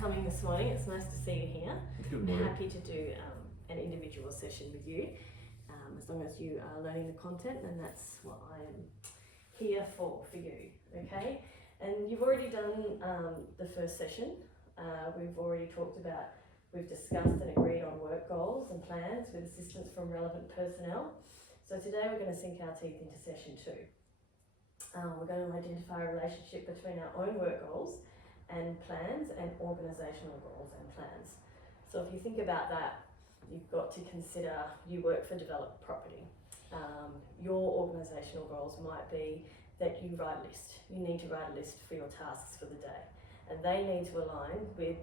coming this morning. It's nice to see you here. Good morning. I'm happy to do an individual session with you, as long as you are learning the content, and that's what I am here for you, okay? And you've already done the first session. We've discussed and agreed on work goals and plans with assistance from relevant personnel. So today we're going to sink our teeth into session 2. We're going to identify a relationship between our own work goals and plans and organisational goals and plans. So if you think about that, you've got to consider you work for developed property. Your organisational goals might be that you write a list. You need to write a list for your tasks for the day, and they need to align with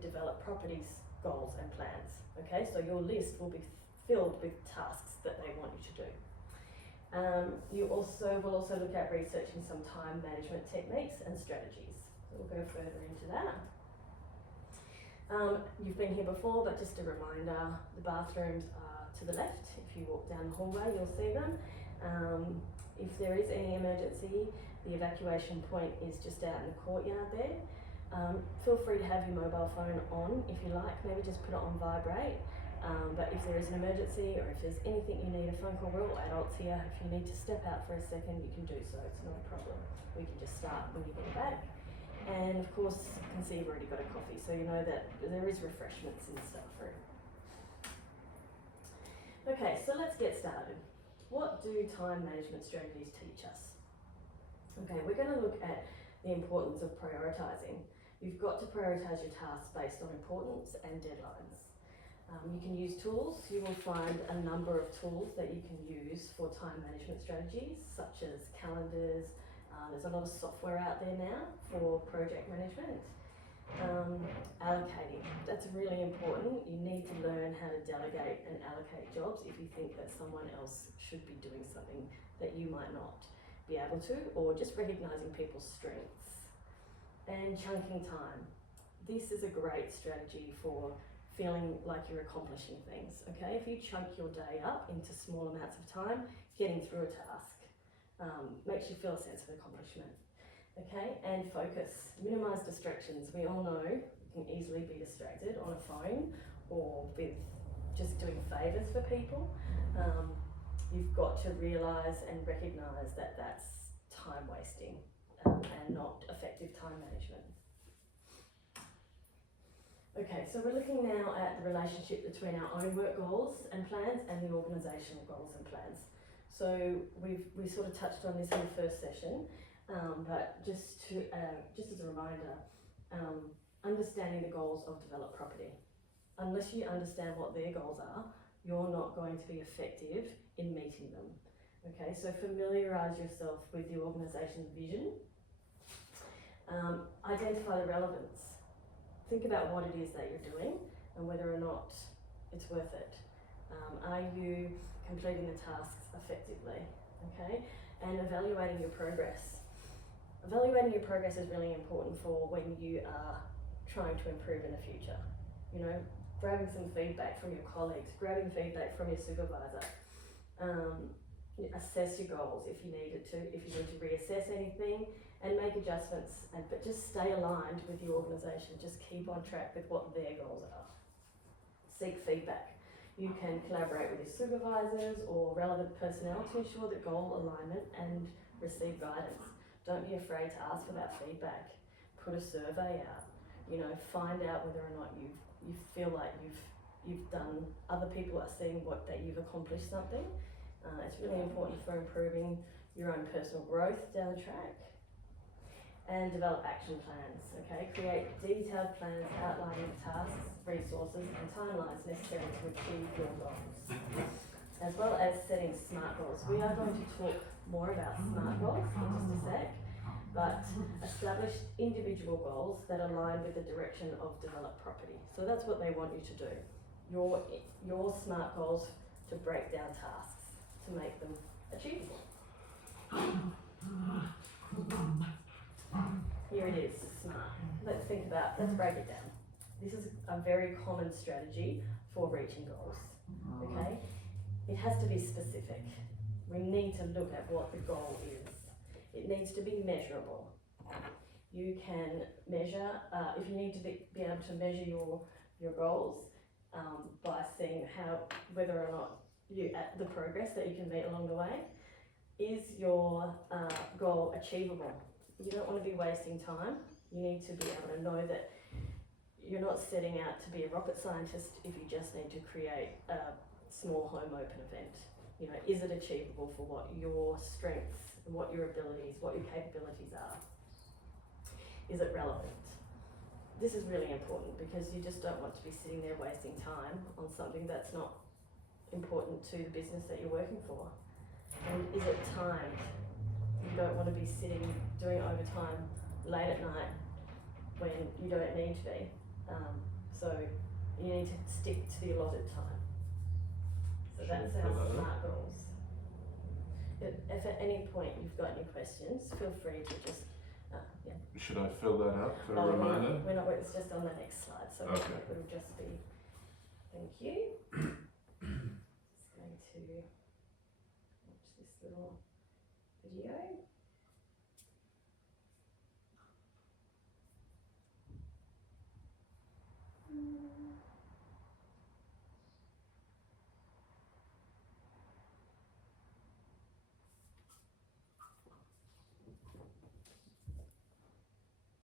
developed property's goals and plans. Okay, so your list will be filled with tasks that they want you to do. You will also look at researching some time management techniques and strategies. So we'll go further into that. You've been here before, but just a reminder, the bathrooms are to the left. If you walk down the hallway, you'll see them. If there is any emergency, the evacuation point is just out in the courtyard there. Feel free to have your mobile phone on if you like, maybe just put it on vibrate. But if there is an emergency or if there's anything you need a phone call, we're all adults here. If you need to step out for a second, you can do so. It's not a problem. We can just start when you get back. And of course, you can see you've already got a coffee, so you know that there is refreshments in the staff room. Okay, so let's get started. What do time management strategies teach us? Okay, we're going to look at the importance of prioritising. You've got to prioritise your tasks based on importance and deadlines. You can use tools. You will find a number of tools that you can use for time management strategies, such as calendars. There's a lot of software out there now for project management. Allocating, that's really important. You need to learn how to delegate and allocate jobs if you think that someone else should be doing something that you might not be able to, or just recognising people's strengths. And chunking time. This is a great strategy for feeling like you're accomplishing things, okay? If you chunk your day up into small amounts of time, getting through a task makes you feel a sense of accomplishment, okay? And focus, minimise distractions. We all know you can easily be distracted on a phone or with just doing favours for people. You've got to realise and recognise that that's time wasting and not effective time management. Okay, so we're looking now at the relationship between our own work goals and plans and the organisational goals and plans. So we sort of touched on this in the first session, but just as a reminder, understanding the goals of developed property. Unless you understand what their goals are, you're not going to be effective in meeting them. Okay, so familiarise yourself with the organisation's vision. Identify the relevance. Think about what it is that you're doing and whether or not it's worth it. Are you completing the tasks effectively? Okay, and evaluating your progress. Evaluating your progress is really important for when you are trying to improve in the future. You know, grabbing some feedback from your colleagues, grabbing feedback from your supervisor. Assess your goals if you needed to, if you need to reassess anything, and make adjustments, but just stay aligned with the organisation. Just keep on track with what their goals are. Seek feedback. You can collaborate with your supervisors or relevant personnel to ensure the goal alignment and receive guidance. Don't be afraid to ask for that feedback. Put a survey out. You know, find out whether or not you feel like you've done. Other people are seeing that you've accomplished something. It's really important for improving your own personal growth down the track. And develop action plans, okay? Create detailed plans outlining tasks, resources and timelines necessary to achieve your goals, as well as setting SMART goals. We are going to talk more about SMART goals in just a sec, but establish individual goals that align with the direction of developed property. So that's what they want you to do. Your SMART goals to break down tasks, to make them achievable. Here it is, SMART. Let's break it down. This is a very common strategy for reaching goals, okay? It has to be specific. We need to look at what the goal is. It needs to be measurable. You can measure, if you need to be able to measure your goals by seeing whether or not the progress that you can meet along the way. Is your goal achievable? You don't want to be wasting time. You need to be able to know that you're not setting out to be a rocket scientist if you just need to create a small home open event. You know, is it achievable for what your strengths, what your abilities, what your capabilities are? Is it relevant? This is really important because you just don't want to be sitting there wasting time on something that's not important to the business that you're working for. And is it timed? You don't want to be doing overtime late at night when you don't need to be. So you need to stick to the allotted time. So that's our SMART goals. If at any point you've got any questions, feel free to just, Should I fill that up for a reminder? We're not, it's just on the next slide, so okay. It will just be, thank you. Just going to watch this little video.